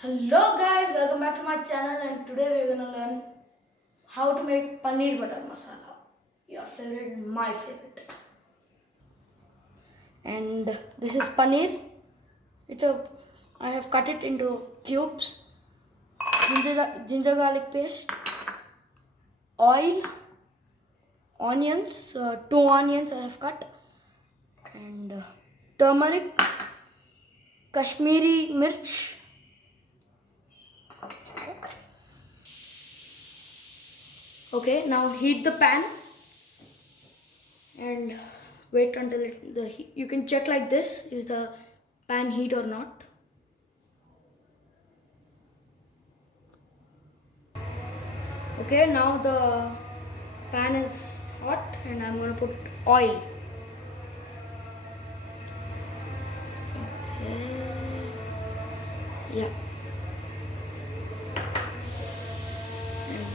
Hello guys, welcome back to my channel and today we're gonna learn how to make paneer butter masala. Your favorite, my favorite. And this is paneer. I have cut it into cubes. Ginger garlic paste, oil, onions, two onions I have cut, and turmeric, Kashmiri mirch. Okay, now heat the pan and wait until you can check like this, is the pan heat or not. Okay, now the pan is hot and I'm going to put oil. Okay. Yeah. And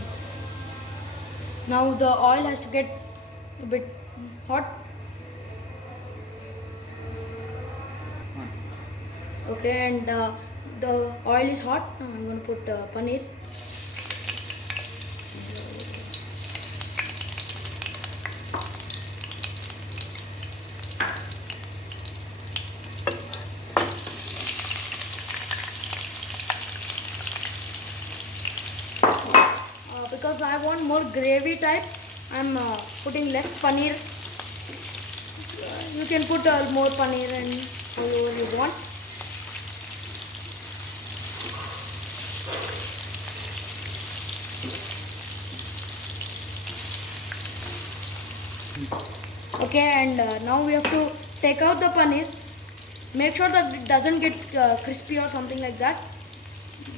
now the oil has to get a bit hot. Okay, and the oil is hot. Now I'm going to put paneer. Because I want more gravy type, I'm putting less paneer. You can put more paneer and whatever you want. Okay, and now we have to take out the paneer. Make sure that it doesn't get crispy or something like that,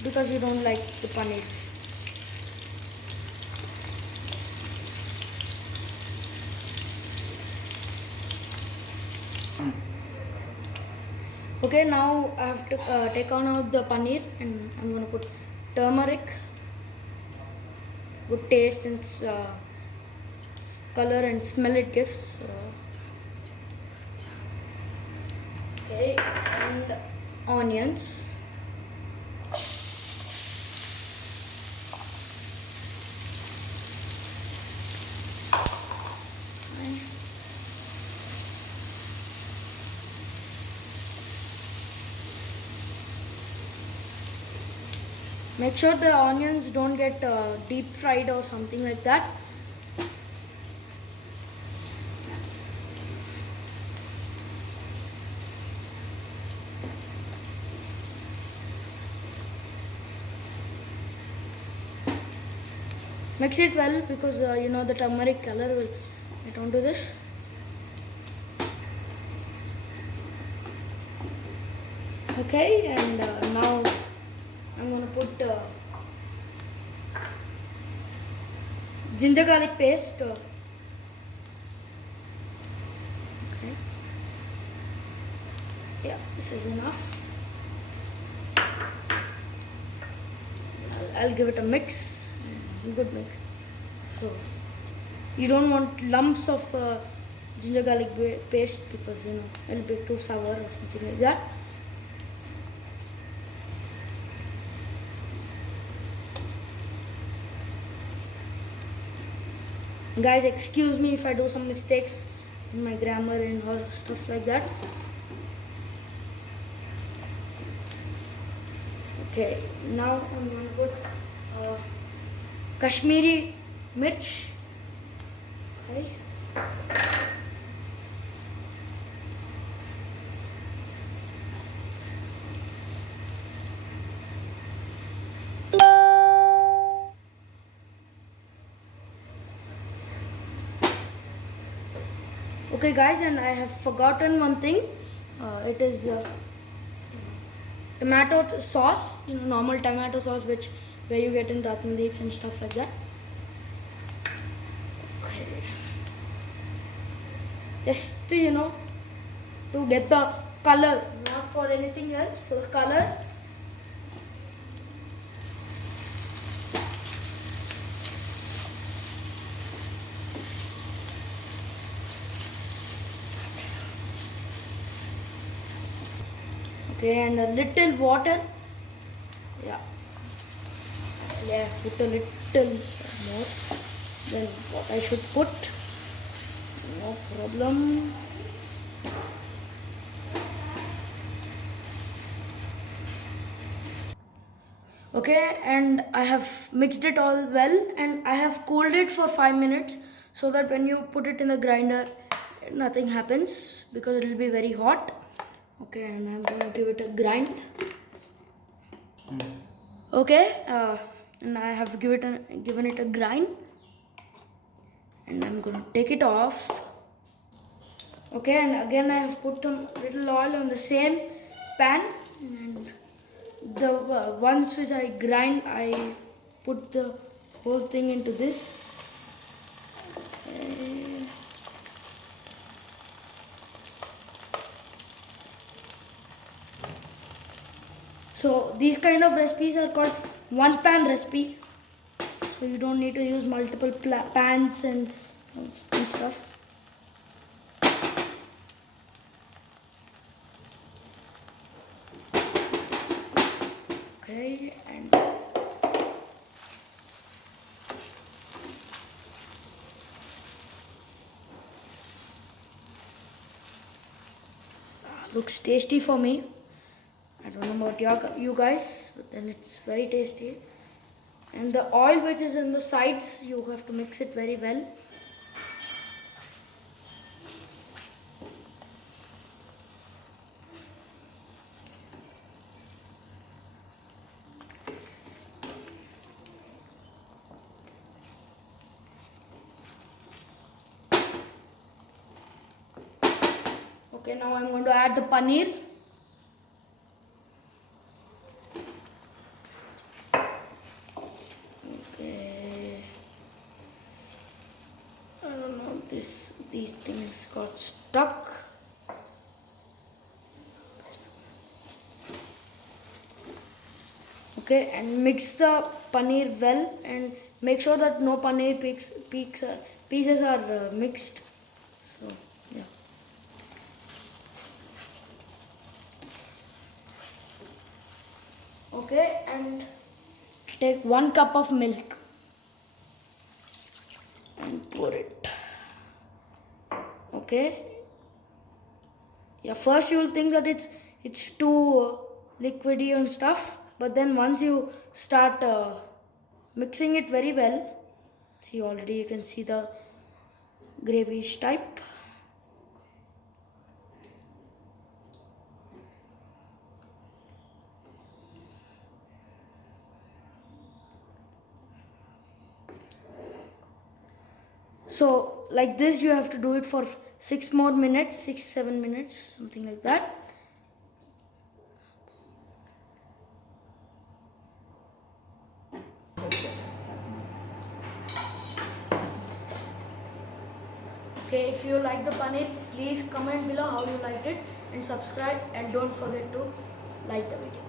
because we don't like the paneer. Okay, now I have to take out the paneer and I'm going to put turmeric. Good taste and color and smell it gives. Okay, and onions. Make sure the onions don't get deep fried or something like that. Mix it well, because the turmeric color will get onto this. Okay, and now I'm going to put ginger garlic paste. Okay. Yeah, this is enough. I'll give it a mix. Good mix. So you don't want lumps of ginger garlic paste, because it'll be too sour or something like that. Guys, excuse me if I do some mistakes in my grammar and all stuff like that. Okay, now I'm going to put Kashmiri mirch. Okay. Okay guys, and I have forgotten one thing. It is tomato sauce, normal tomato sauce, where you get in rattan leaves and stuff like that. Okay. Just to get the color, not for anything else, for the color. Okay, and a little water Yeah. Actually, I put a little more than what I should put. No problem. Okay, and I have mixed it all well, and I have cooled it for 5 minutes so that when you put it in the grinder, nothing happens because it will be very hot. Okay, and I'm going to give it a grind. Okay, and I have given it a grind, and I'm going to take it off. Okay, and again I have put some little oil on the same pan, and the ones which I grind, I put the whole thing into this. Okay. So these kind of recipes are called one pan recipe. So you don't need to use multiple pans and stuff. Okay, and looks tasty for me. I don't know about you guys, but then it's very tasty. And the oil which is in the sides, you have to mix it very well. Okay, now I'm going to add the paneer. Okay. I don't know, these things got stuck. Okay, and mix the paneer well and make sure that no paneer pieces are mixed. So, yeah. Okay, and take 1 cup of milk and pour it. Okay. Yeah, first you'll think that it's too liquidy and stuff, but then once you start mixing it very well, see, already you can see the gravish type. So like this you have to do it for 6 more minutes, 6-7 minutes, something like that. Okay, if you like the paneer, please comment below how you liked it and subscribe, and don't forget to like the video.